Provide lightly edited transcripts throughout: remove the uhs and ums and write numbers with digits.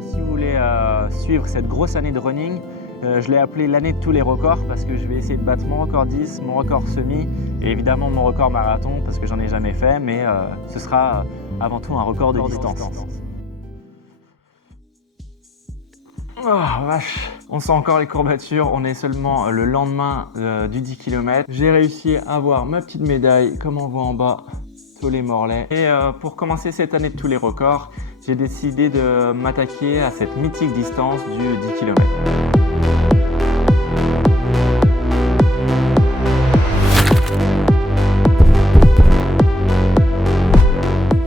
Si vous voulez suivre cette grosse année de running, je l'ai appelé l'année de tous les records parce que je vais essayer de battre mon record 10, mon record semi et évidemment mon record marathon parce que j'en ai jamais fait, mais ce sera avant tout un record de distance. Oh vache, on sent encore les courbatures, on est seulement le lendemain du 10 km. J'ai réussi à avoir ma petite médaille comme on voit en bas, Tollet-Morlaix. Et pour commencer cette année de tous les records, j'ai décidé de m'attaquer à cette mythique distance du 10 km.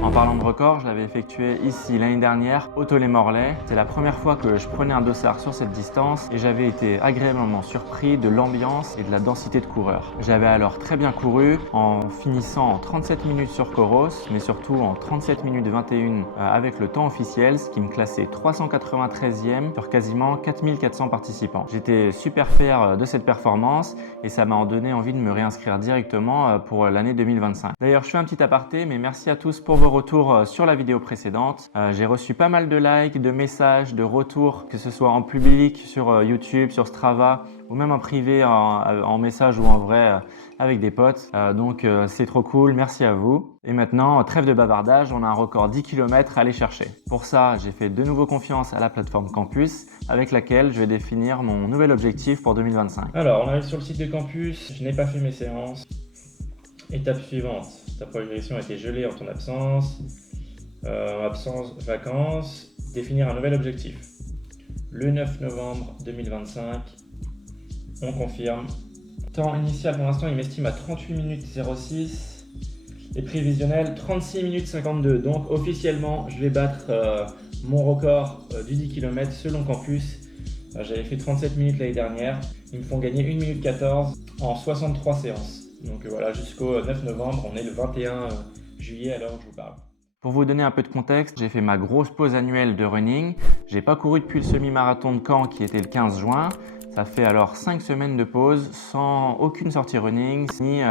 En parlant de record, je l'avais effectué ici l'année dernière au Tollet-Morlaix. C'est la première fois que je prenais un dossard sur cette distance et j'avais été agréablement surpris de l'ambiance et de la densité de coureurs. J'avais alors très bien couru en finissant en 37 minutes sur Coros, mais surtout en 37 minutes 21 avec le temps officiel, ce qui me classait 393e sur quasiment 4400 participants. J'étais super fier de cette performance et ça m'a donné envie de me réinscrire directement pour l'année 2025. D'ailleurs, je fais un petit aparté, mais merci à tous pour vos retours sur la vidéo précédente. J'ai reçu pas mal de likes, de messages, de retours, que ce soit en public sur YouTube, sur Strava ou même en privé, en message ou en vrai avec des potes. Donc c'est trop cool, merci à vous. Et maintenant, trêve de bavardage, on a un record 10 km à aller chercher. Pour ça, j'ai fait de nouveau confiance à la plateforme Campus avec laquelle je vais définir mon nouvel objectif pour 2025. Alors, on arrive sur le site de Campus, je n'ai pas fait mes séances. Étape suivante, ta progression a été gelée en ton absence. Absence, vacances, définir un nouvel objectif. Le 9 novembre 2025, on confirme. Temps initial pour l'instant, il m'estime à 38 minutes 06 et prévisionnel 36 minutes 52. Donc officiellement, je vais battre mon record du 10 km selon Campus. J'avais fait 37 minutes l'année dernière. Ils me font gagner 1 minute 14 en 63 séances. Donc voilà, jusqu'au 9 novembre, on est le 21 juillet à l'heure où je vous parle. Pour vous donner un peu de contexte, j'ai fait ma grosse pause annuelle de running. J'ai pas couru depuis le semi-marathon de Caen qui était le 15 juin. Ça fait alors 5 semaines de pause sans aucune sortie running ni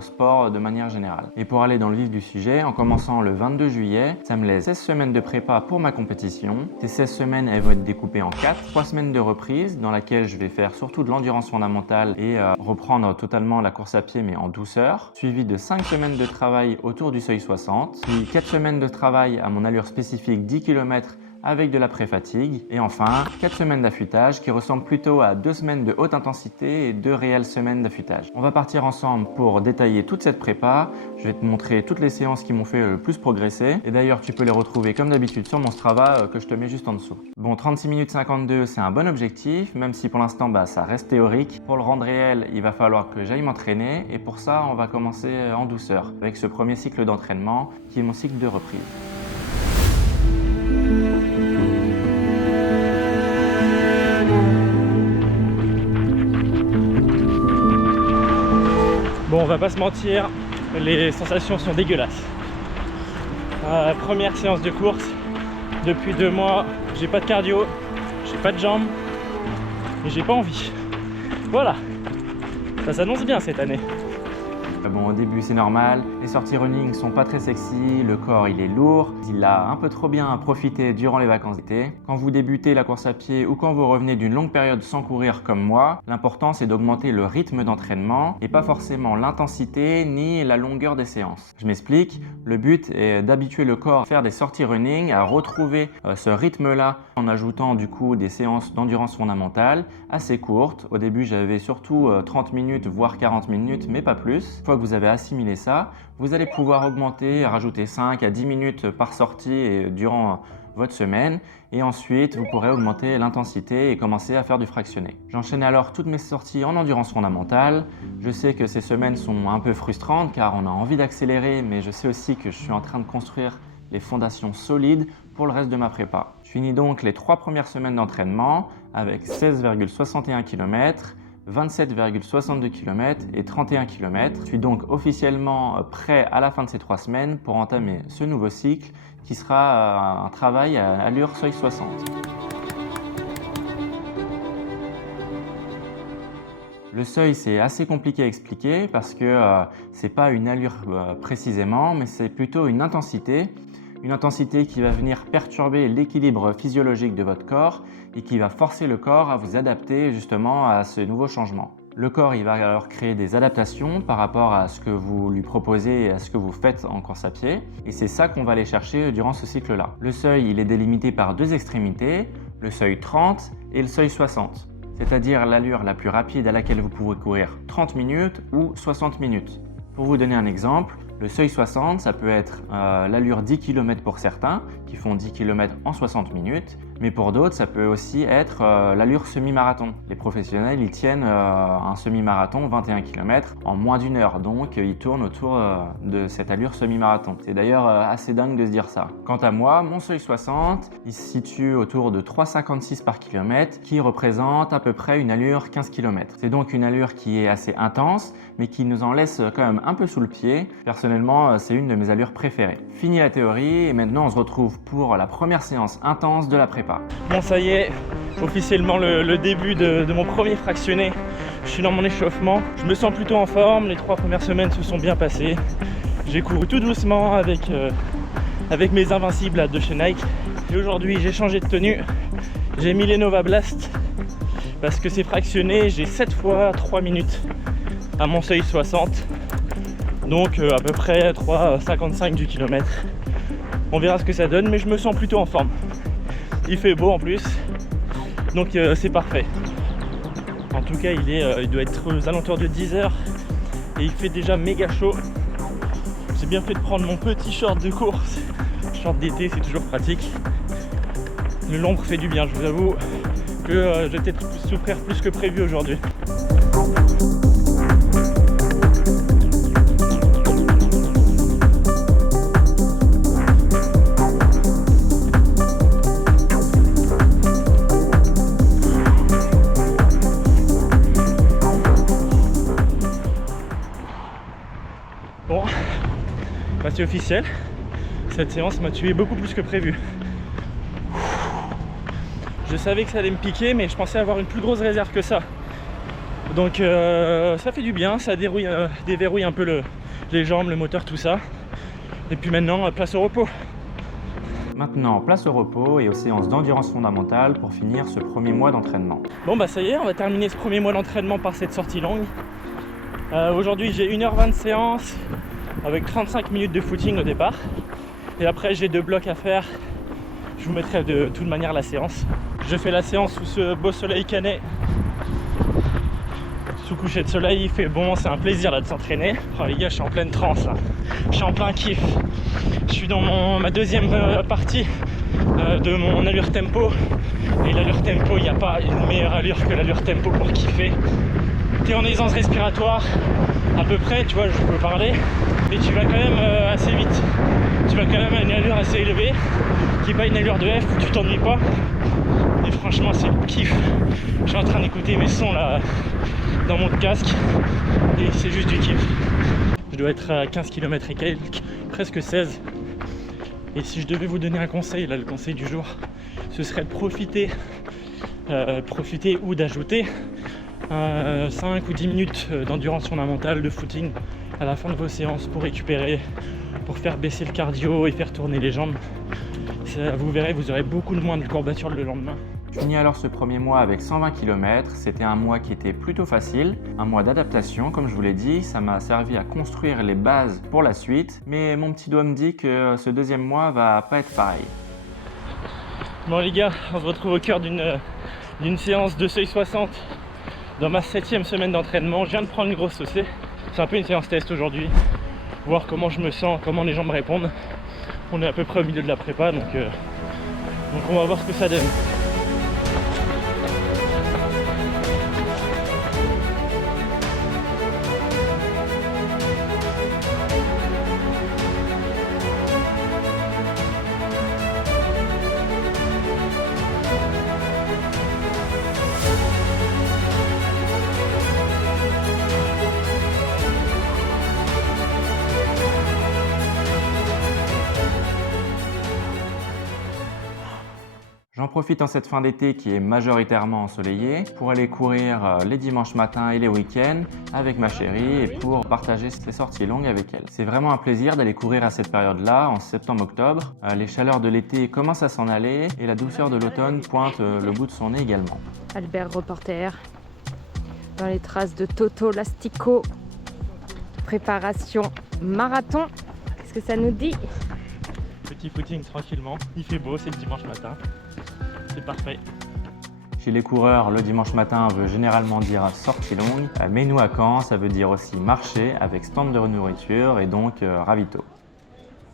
sport de manière générale. Et pour aller dans le vif du sujet, en commençant le 22 juillet, ça me laisse 16 semaines de prépa pour ma compétition. Ces 16 semaines, elles vont être découpées en 4. 3 semaines de reprise dans laquelle je vais faire surtout de l'endurance fondamentale et reprendre totalement la course à pied mais en douceur. Suivi de 5 semaines de travail autour du seuil 60. Puis 4 semaines de travail à mon allure spécifique 10 km avec de la pré-fatigue. Et enfin, 4 semaines d'affûtage qui ressemblent plutôt à 2 semaines de haute intensité et 2 réelles semaines d'affûtage. On va partir ensemble pour détailler toute cette prépa. Je vais te montrer toutes les séances qui m'ont fait le plus progresser. Et d'ailleurs, tu peux les retrouver comme d'habitude sur mon Strava que je te mets juste en dessous. Bon, 36 minutes 52, c'est un bon objectif, même si pour l'instant, ça reste théorique. Pour le rendre réel, il va falloir que j'aille m'entraîner. Et pour ça, on va commencer en douceur avec ce premier cycle d'entraînement qui est mon cycle de reprise. Bon, on va pas se mentir, les sensations sont dégueulasses. Première séance de course, depuis 2 mois, j'ai pas de cardio, j'ai pas de jambes et j'ai pas envie. Voilà, ça s'annonce bien cette année. Bon, au début c'est normal, les sorties running sont pas très sexy, le corps il est lourd, il a un peu trop bien profité durant les vacances d'été. Quand vous débutez la course à pied ou quand vous revenez d'une longue période sans courir comme moi, l'important c'est d'augmenter le rythme d'entraînement et pas forcément l'intensité ni la longueur des séances. Je m'explique, le but est d'habituer le corps à faire des sorties running, à retrouver ce rythme-là en ajoutant du coup des séances d'endurance fondamentale assez courtes. Au début j'avais surtout 30 minutes voire 40 minutes mais pas plus. Une fois que vous avez assimilé ça, vous allez pouvoir augmenter, rajouter 5 à 10 minutes par sortie durant votre semaine et ensuite vous pourrez augmenter l'intensité et commencer à faire du fractionné. J'enchaîne alors toutes mes sorties en endurance fondamentale. Je sais que ces semaines sont un peu frustrantes car on a envie d'accélérer, mais je sais aussi que je suis en train de construire les fondations solides pour le reste de ma prépa. Je finis donc les 3 premières semaines d'entraînement avec 16,61 km, 27,62 km et 31 km. Je suis donc officiellement prêt à la fin de ces 3 semaines pour entamer ce nouveau cycle qui sera un travail à allure seuil 60. Le seuil, c'est assez compliqué à expliquer parce que c'est pas une allure précisément, mais c'est plutôt une intensité. Une intensité qui va venir perturber l'équilibre physiologique de votre corps et qui va forcer le corps à vous adapter justement à ce nouveau changement. Le corps il va alors créer des adaptations par rapport à ce que vous lui proposez et à ce que vous faites en course à pied. Et c'est ça qu'on va aller chercher durant ce cycle-là. Le seuil il est délimité par deux extrémités, le seuil 30 et le seuil 60. C'est-à-dire l'allure la plus rapide à laquelle vous pouvez courir 30 minutes ou 60 minutes. Pour vous donner un exemple, le seuil 60, ça peut être l'allure 10 km pour certains, qui font 10 km en 60 minutes, mais pour d'autres, ça peut aussi être l'allure semi-marathon. Les professionnels, ils tiennent un semi-marathon 21 km en moins d'une heure, donc ils tournent autour de cette allure semi-marathon. C'est d'ailleurs assez dingue de se dire ça. Quant à moi, mon seuil 60, il se situe autour de 3,56 par kilomètre, qui représente à peu près une allure 15 km. C'est donc une allure qui est assez intense, mais qui nous en laisse quand même un peu sous le pied. Personnellement, c'est une de mes allures préférées. Fini la théorie et maintenant on se retrouve pour la première séance intense de la prépa. Bon, ça y est, officiellement le début de mon premier fractionné. Je suis dans mon échauffement. Je me sens plutôt en forme. Les 3 premières semaines se sont bien passées. J'ai couru tout doucement avec mes invincibles de chez Nike. Et aujourd'hui, j'ai changé de tenue. J'ai mis les Nova Blast parce que c'est fractionné. J'ai 7 fois 3 minutes à mon seuil 60. Donc à peu près 3,55 du kilomètre. On verra ce que ça donne, mais je me sens plutôt en forme. Il fait beau en plus, donc c'est parfait. En tout cas, il doit être aux alentours de 10h et il fait déjà méga chaud. J'ai bien fait de prendre mon petit short de course. Short d'été, c'est toujours pratique. L'ombre fait du bien, je vous avoue que je vais peut-être souffrir plus que prévu aujourd'hui. Bon, bah c'est officiel, cette séance m'a tué beaucoup plus que prévu. Je savais que ça allait me piquer, mais je pensais avoir une plus grosse réserve que ça. Donc ça fait du bien, ça déverrouille un peu les jambes, le moteur, tout ça. Et puis maintenant, place au repos. Maintenant, place au repos et aux séances d'endurance fondamentale pour finir ce premier mois d'entraînement. Bon bah ça y est, on va terminer ce premier mois d'entraînement par cette sortie longue. Aujourd'hui j'ai 1h20 de séance avec 35 minutes de footing au départ. Et après j'ai 2 blocs à faire. Je vous mettrai de toute manière la séance. Je fais la séance sous ce beau soleil canet. Sous coucher de soleil, il fait bon, c'est un plaisir là de s'entraîner. Oh les gars, je suis en pleine transe là. Je suis en plein kiff. Je suis dans ma deuxième partie de mon allure tempo. Et l'allure tempo, il n'y a pas une meilleure allure que l'allure tempo pour kiffer. T'es en aisance respiratoire à peu près, tu vois, je peux parler, mais tu vas quand même assez vite. Tu vas quand même à une allure assez élevée, qui n'est pas une allure de F où tu t'ennuies pas. Et franchement, c'est le kiff. Je suis en train d'écouter mes sons là dans mon casque et c'est juste du kiff. Je dois être à 15 km et quelques, presque 16. Et si je devais vous donner un conseil, là, le conseil du jour, ce serait de profiter ou d'ajouter 5 ou 10 minutes d'endurance fondamentale, de footing à la fin de vos séances pour récupérer, pour faire baisser le cardio et faire tourner les jambes. Ça, vous verrez, vous aurez beaucoup moins de courbatures le lendemain. Je finis alors ce premier mois avec 120 km. C'était un mois qui était plutôt facile, un mois d'adaptation comme je vous l'ai dit. Ça m'a servi à construire les bases pour la suite. Mais mon petit doigt me dit que ce deuxième mois va pas être pareil. Bon les gars, on se retrouve au cœur d'une séance de seuil 60 dans ma 7e semaine d'entraînement. Je viens de prendre une grosse saucée. C'est un peu une séance test aujourd'hui. Voir comment je me sens, comment les gens me répondent. On est à peu près au milieu de la prépa, donc on va voir ce que ça donne. J'en profite en cette fin d'été qui est majoritairement ensoleillée pour aller courir les dimanches matins et les week-ends avec ma chérie et pour partager ces sorties longues avec elle. C'est vraiment un plaisir d'aller courir à cette période-là, en septembre-octobre. Les chaleurs de l'été commencent à s'en aller et la douceur de l'automne pointe le bout de son nez également. Albert reporter dans les traces de Toto Lastico. Préparation marathon. Qu'est-ce que ça nous dit? Petit footing tranquillement, il fait beau, c'est le dimanche matin, c'est parfait. Chez les coureurs, le dimanche matin veut généralement dire sortie longue, mais nous à Caen, ça veut dire aussi marcher avec stand de nourriture et donc ravito.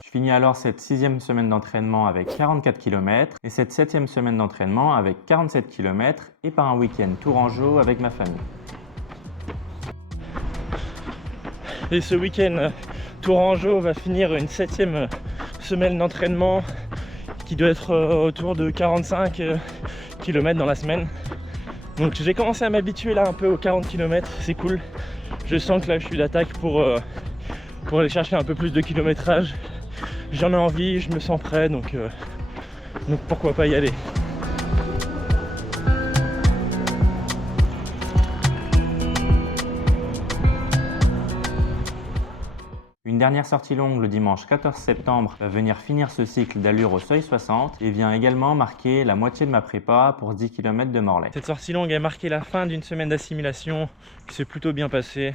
Je finis alors cette 6e semaine d'entraînement avec 44 km et cette 7e semaine d'entraînement avec 47 km et par un week-end tourangeau avec ma famille. Et ce week-end tourangeau va finir une 7e semaine d'entraînement qui doit être autour de 45 km dans la semaine. Donc j'ai commencé à m'habituer là un peu aux 40 km, c'est cool. Je sens que là je suis d'attaque pour aller chercher un peu plus de kilométrage. J'en ai envie, je me sens prêt, donc pourquoi pas y aller. Une dernière sortie longue le dimanche 14 septembre va venir finir ce cycle d'allure au seuil 60 et vient également marquer la moitié de ma prépa pour 10 km de Morlaix. Cette sortie longue a marqué la fin d'une semaine d'assimilation qui s'est plutôt bien passée.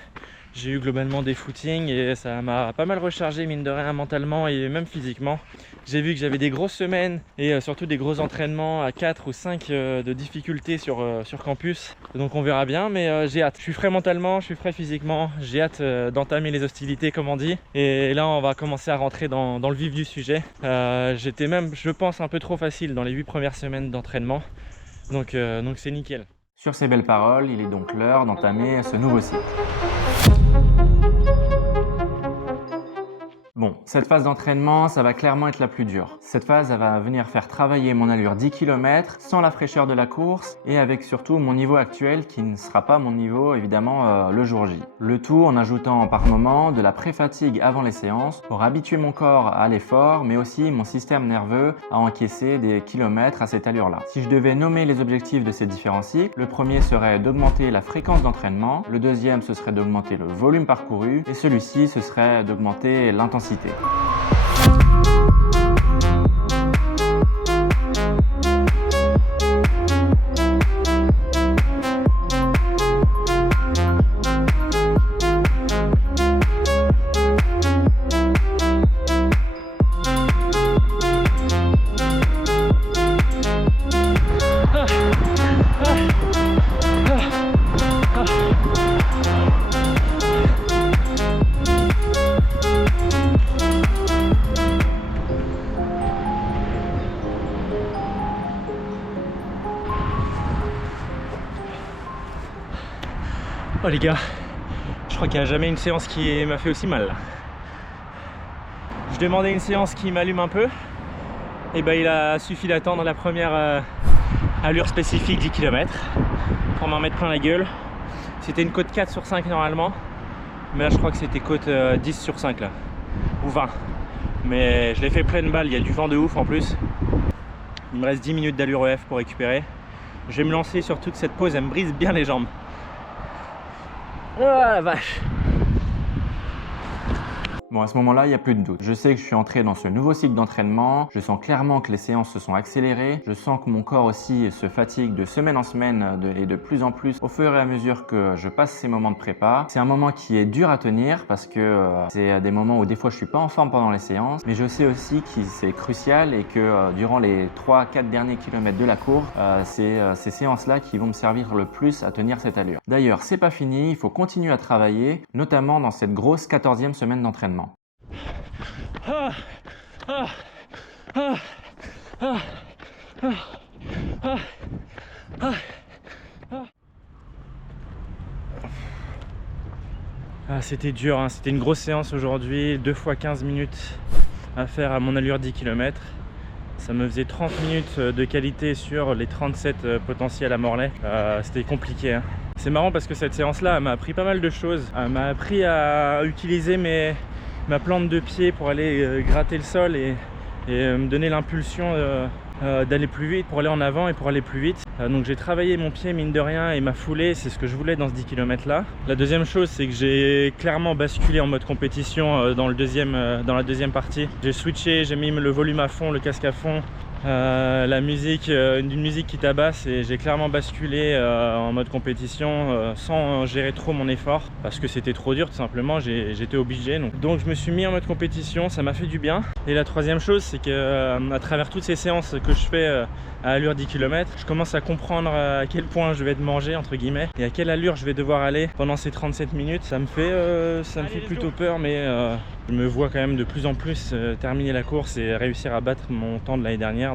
J'ai eu globalement des footings et ça m'a pas mal rechargé mine de rien mentalement et même physiquement. J'ai vu que j'avais des grosses semaines et surtout des gros entraînements à 4 ou 5 de difficultés sur campus. Donc on verra bien, mais j'ai hâte. Je suis frais mentalement, je suis frais physiquement. J'ai hâte d'entamer les hostilités comme on dit. Et là on va commencer à rentrer dans le vif du sujet. J'étais même, je pense, un peu trop facile dans les 8 premières semaines d'entraînement. Donc c'est nickel. Sur ces belles paroles, il est donc l'heure d'entamer ce nouveau cycle. Bon, cette phase d'entraînement, ça va clairement être la plus dure. Cette phase, elle va venir faire travailler mon allure 10 km sans la fraîcheur de la course et avec surtout mon niveau actuel qui ne sera pas mon niveau évidemment le jour J. Le tout en ajoutant par moment de la pré-fatigue avant les séances pour habituer mon corps à l'effort mais aussi mon système nerveux à encaisser des kilomètres à cette allure-là. Si je devais nommer les objectifs de ces différents cycles, le premier serait d'augmenter la fréquence d'entraînement, le deuxième ce serait d'augmenter le volume parcouru et celui-ci ce serait d'augmenter l'intensité. Oh les gars, je crois qu'il n'y a jamais une séance qui m'a fait aussi mal là. Je demandais une séance qui m'allume un peu, et ben il a suffi d'attendre la première allure spécifique 10 km pour m'en mettre plein la gueule. C'était une côte 4 sur 5 normalement, mais là je crois que c'était côte 10 sur 5 là, ou 20. Mais je l'ai fait pleine balle, il y a du vent de ouf en plus. Il me reste 10 minutes d'allure EF pour récupérer. Je vais me lancer, surtout que cette pause elle me brise bien les jambes. Oh la vache! Bon, à ce moment-là, il n'y a plus de doute. Je sais que je suis entré dans ce nouveau cycle d'entraînement. Je sens clairement que les séances se sont accélérées. Je sens que mon corps aussi se fatigue de semaine en semaine et de plus en plus au fur et à mesure que je passe ces moments de prépa. C'est un moment qui est dur à tenir parce que c'est des moments où des fois je suis pas en forme pendant les séances. Mais je sais aussi que c'est crucial et que durant les 3-4 derniers kilomètres de la course, c'est ces séances-là qui vont me servir le plus à tenir cette allure. D'ailleurs, c'est pas fini. Il faut continuer à travailler, notamment dans cette grosse 14e semaine d'entraînement. C'était dur, hein. C'était une grosse séance aujourd'hui, 2 fois 15 minutes à faire à mon allure 10 km. Ça me faisait 30 minutes de qualité sur les 37 potentiels à Morlaix. C'était compliqué, hein. C'est marrant parce que cette séance-là m'a appris pas mal de choses. Elle m'a appris à utiliser ma plante de pied pour aller gratter le sol et me donner l'impulsion d'aller plus vite, pour aller en avant et pour aller plus vite. Donc j'ai travaillé mon pied mine de rien et ma foulée, c'est ce que je voulais dans ce 10 km là. La deuxième chose, c'est que j'ai clairement basculé en mode compétition dans la deuxième partie. J'ai switché, j'ai mis le volume à fond, le casque à fond, la musique, une musique qui tabasse, et j'ai clairement basculé en mode compétition sans gérer trop mon effort parce que c'était trop dur tout simplement, j'étais obligé. Donc je me suis mis en mode compétition, ça m'a fait du bien. Et la troisième chose, c'est que à travers toutes ces séances que je fais à allure 10 km, je commence à comprendre à quel point je vais être mangé entre guillemets et à quelle allure je vais devoir aller pendant ces 37 minutes. Ça me fait plutôt peur, mais je me vois quand même de plus en plus terminer la course et réussir à battre mon temps de l'année dernière.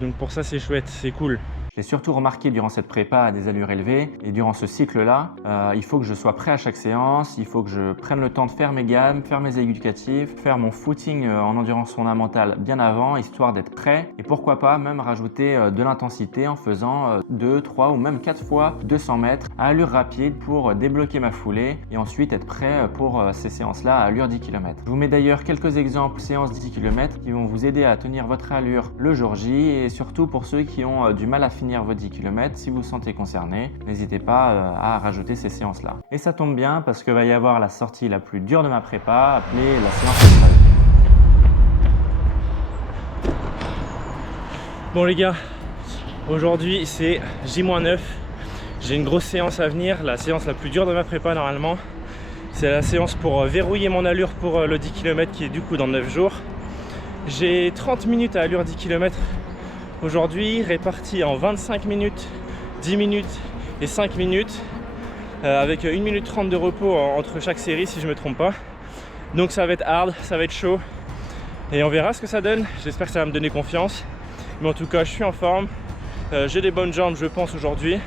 Donc pour ça c'est chouette, c'est cool. J'ai surtout remarqué durant cette prépa à des allures élevées et durant ce cycle-là, il faut que je sois prêt à chaque séance, il faut que je prenne le temps de faire mes gammes, faire mes éducatifs, faire mon footing en endurance fondamentale bien avant, histoire d'être prêt et pourquoi pas même rajouter de l'intensité en faisant 2, 3 ou même 4 fois 200 mètres à allure rapide pour débloquer ma foulée et ensuite être prêt pour ces séances-là à allure 10 km. Je vous mets d'ailleurs quelques exemples séances 10 km qui vont vous aider à tenir votre allure le jour J et surtout pour ceux qui ont du mal à finir vos 10 km, si vous vous sentez concerné, n'hésitez pas à rajouter ces séances-là. Et ça tombe bien parce que va y avoir la sortie la plus dure de ma prépa, appelée la séance épreuve. Bon les gars, aujourd'hui c'est J-9, j'ai une grosse séance à venir, la séance la plus dure de ma prépa normalement. C'est la séance pour verrouiller mon allure pour le 10 km qui est du coup dans 9 jours. J'ai 30 minutes à allure 10 km aujourd'hui, réparti en 25 minutes, 10 minutes et 5 minutes, avec 1 minute 30 de repos entre chaque série si je ne me trompe pas. Donc ça va être hard, ça va être chaud et on verra ce que ça donne. J'espère que ça va me donner confiance, mais en tout cas je suis en forme, j'ai des bonnes jambes je pense aujourd'hui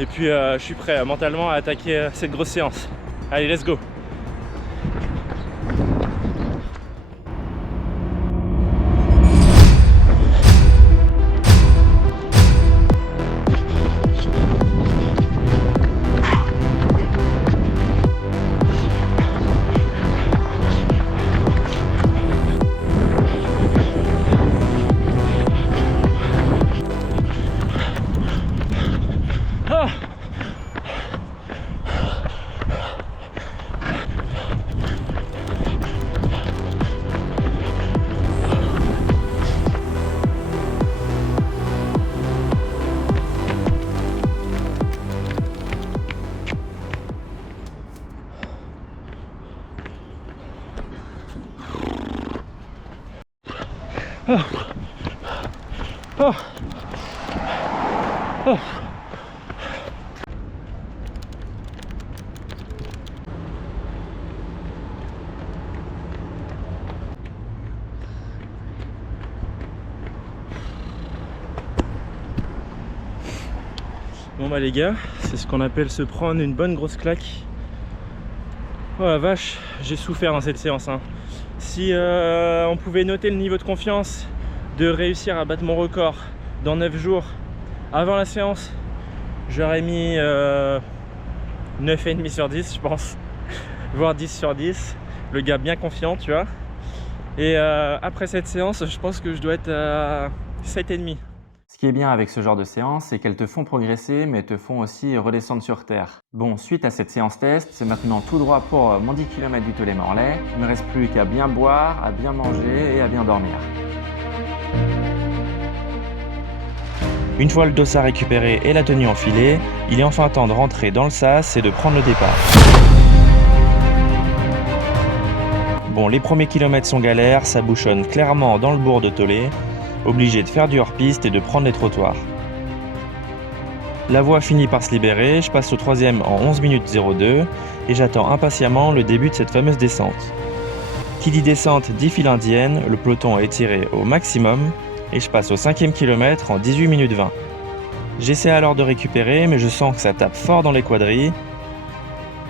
et puis je suis prêt mentalement à attaquer cette grosse séance. Allez, let's go! Oh. Oh. Oh. Bon bah les gars, c'est ce qu'on appelle se prendre une bonne grosse claque. Oh la vache, j'ai souffert dans cette séance hein. Si on pouvait noter le niveau de confiance de réussir à battre mon record dans 9 jours avant la séance, j'aurais mis 9,5 sur 10 je pense, voire 10 sur 10, le gars bien confiant tu vois. Et après cette séance, je pense que je dois être à 7,5. Ce qui est bien avec ce genre de séance, c'est qu'elles te font progresser, mais te font aussi redescendre sur terre. Bon, suite à cette séance test, c'est maintenant tout droit pour mon 10 km du Tollet-Morlaix. Il ne me reste plus qu'à bien boire, à bien manger et à bien dormir. Une fois le dossard récupéré et la tenue enfilée, il est enfin temps de rentrer dans le sas et de prendre le départ. Bon, les premiers kilomètres sont galères, ça bouchonne clairement dans le bourg de Tollet. Obligé de faire du hors-piste et de prendre les trottoirs. La voie finit par se libérer, je passe au troisième en 11 minutes 02 et j'attends impatiemment le début de cette fameuse descente. Qui dit descente dit file indienne, le peloton est tiré au maximum et je passe au 5e kilomètre en 18 minutes 20. J'essaie alors de récupérer mais je sens que ça tape fort dans les quadrilles.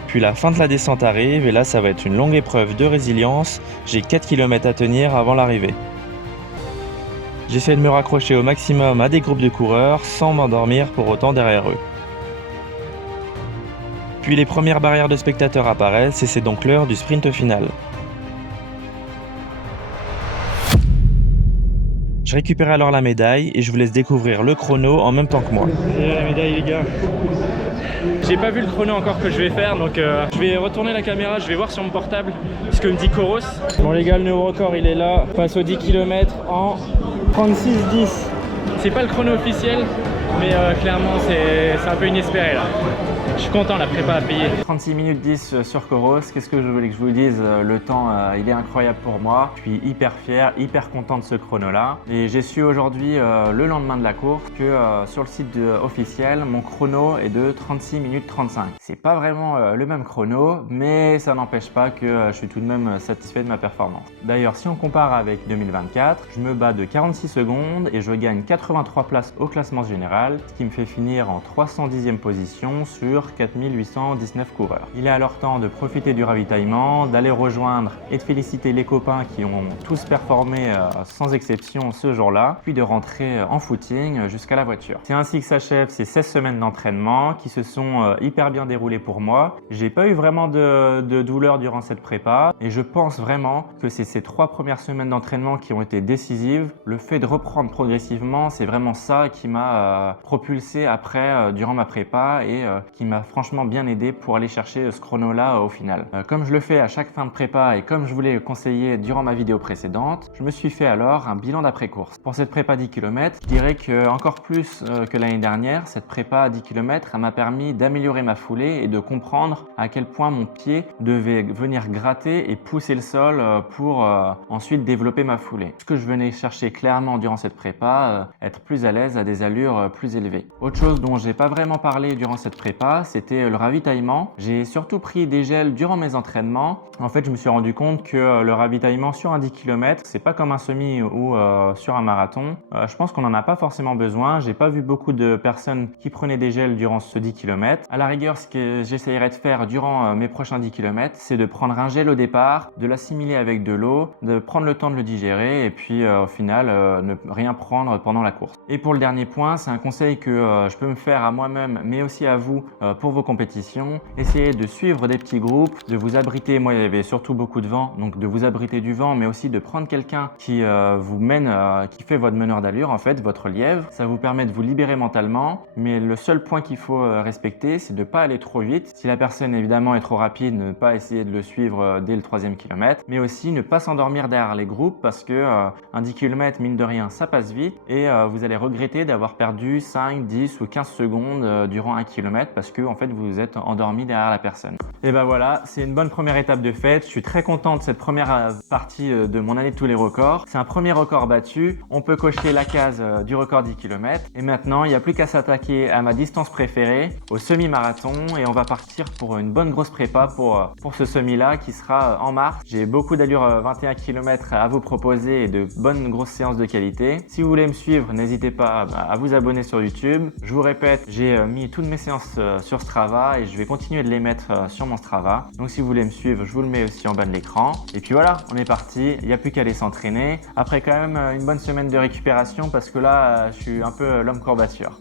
Puis la fin de la descente arrive et là ça va être une longue épreuve de résilience, j'ai 4 km à tenir avant l'arrivée. J'essaie de me raccrocher au maximum à des groupes de coureurs sans m'endormir pour autant derrière eux. Puis les premières barrières de spectateurs apparaissent et c'est donc l'heure du sprint final. Je Je récupère alors la médaille et je vous laisse découvrir le chrono en même temps que moi. Et la médaille les gars. J'ai pas vu le chrono encore que je vais faire, donc je vais retourner la caméra, je vais voir sur mon portable ce que me dit Coros. Bon les gars, le nouveau record il est là, on passe aux 10 km en 36-10. C'est pas le chrono officiel, mais clairement c'est un peu inespéré là. Je suis content, la prépa a payé. 36 minutes 10 sur Coros, qu'est-ce que je voulais que je vous dise? Le temps, il est incroyable pour moi. Je suis hyper fier, hyper content de ce chrono-là. Et j'ai su aujourd'hui, le lendemain de la course, que sur le site officiel, mon chrono est de 36 minutes 35. C'est pas vraiment le même chrono, mais ça n'empêche pas que je suis tout de même satisfait de ma performance. D'ailleurs, si on compare avec 2024, je me bats de 46 secondes et je gagne 83 places au classement général, ce qui me fait finir en 310e position sur 4819 coureurs. Il est alors temps de profiter du ravitaillement, d'aller rejoindre et de féliciter les copains qui ont tous performé sans exception ce jour-là, puis de rentrer en footing jusqu'à la voiture. C'est ainsi que s'achèvent ces 16 semaines d'entraînement qui se sont hyper bien déroulées pour moi. J'ai pas eu vraiment de douleur durant cette prépa et je pense vraiment que c'est ces 3 premières semaines d'entraînement qui ont été décisives. Le fait de reprendre progressivement, c'est vraiment ça qui m'a propulsé après durant ma prépa et qui m'a franchement bien aidé pour aller chercher ce chrono-là au final. Comme je le fais à chaque fin de prépa et comme je vous l'ai conseillé durant ma vidéo précédente, je me suis fait alors un bilan d'après-course. Pour cette prépa 10 km, je dirais que encore plus que l'année dernière, cette prépa à 10 km m'a permis d'améliorer ma foulée et de comprendre à quel point mon pied devait venir gratter et pousser le sol pour ensuite développer ma foulée. Ce que je venais chercher clairement durant cette prépa, être plus à l'aise à des allures plus élevées. Autre chose dont j'ai pas vraiment parlé durant cette prépa, c'était le ravitaillement. J'ai surtout pris des gels durant mes entraînements. En fait, je me suis rendu compte que le ravitaillement sur un 10 km, c'est pas comme un semi ou sur un marathon. Je pense qu'on n'en a pas forcément besoin. J'ai pas vu beaucoup de personnes qui prenaient des gels durant ce 10 km. À la rigueur, ce que j'essayerai de faire durant mes prochains 10 km, c'est de prendre un gel au départ, de l'assimiler avec de l'eau, de prendre le temps de le digérer et puis au final, ne rien prendre pendant la course. Et pour le dernier point, c'est un conseil que je peux me faire à moi-même, mais aussi à vous pour vos compétitions. Essayez de suivre des petits groupes, de vous abriter. Moi, il y avait surtout beaucoup de vent, donc de vous abriter du vent, mais aussi de prendre quelqu'un qui vous mène, qui fait votre meneur d'allure, en fait, votre lièvre. Ça vous permet de vous libérer mentalement, mais le seul point qu'il faut respecter, c'est de ne pas aller trop vite. Si la personne, évidemment, est trop rapide, ne pas essayer de le suivre dès le 3e kilomètre, mais aussi ne pas s'endormir derrière les groupes parce que un 10 km, mine de rien, ça passe vite et vous allez regretter d'avoir perdu 5, 10 ou 15 secondes durant un kilomètre parce que en fait vous êtes endormi derrière la personne. Et ben voilà, c'est une bonne première étape de fête. Je suis très content de cette première partie de mon année de tous les records. C'est un premier record battu. On peut cocher la case du record 10 km. Et maintenant, il n'y a plus qu'à s'attaquer à ma distance préférée, au semi-marathon. Et on va partir pour une bonne grosse prépa pour ce semi-là qui sera en mars. J'ai beaucoup d'allure 21 km à vous proposer et de bonnes grosses séances de qualité. Si vous voulez me suivre, n'hésitez pas à vous abonner sur YouTube. Je vous répète, j'ai mis toutes mes séances sur Strava et je vais continuer de les mettre sur mon Strava. Donc si vous voulez me suivre, je vous le mets aussi en bas de l'écran. Et puis voilà, on est parti. Il n'y a plus qu'à aller s'entraîner. Après quand même une bonne semaine de récupération parce que là, je suis un peu l'homme courbature.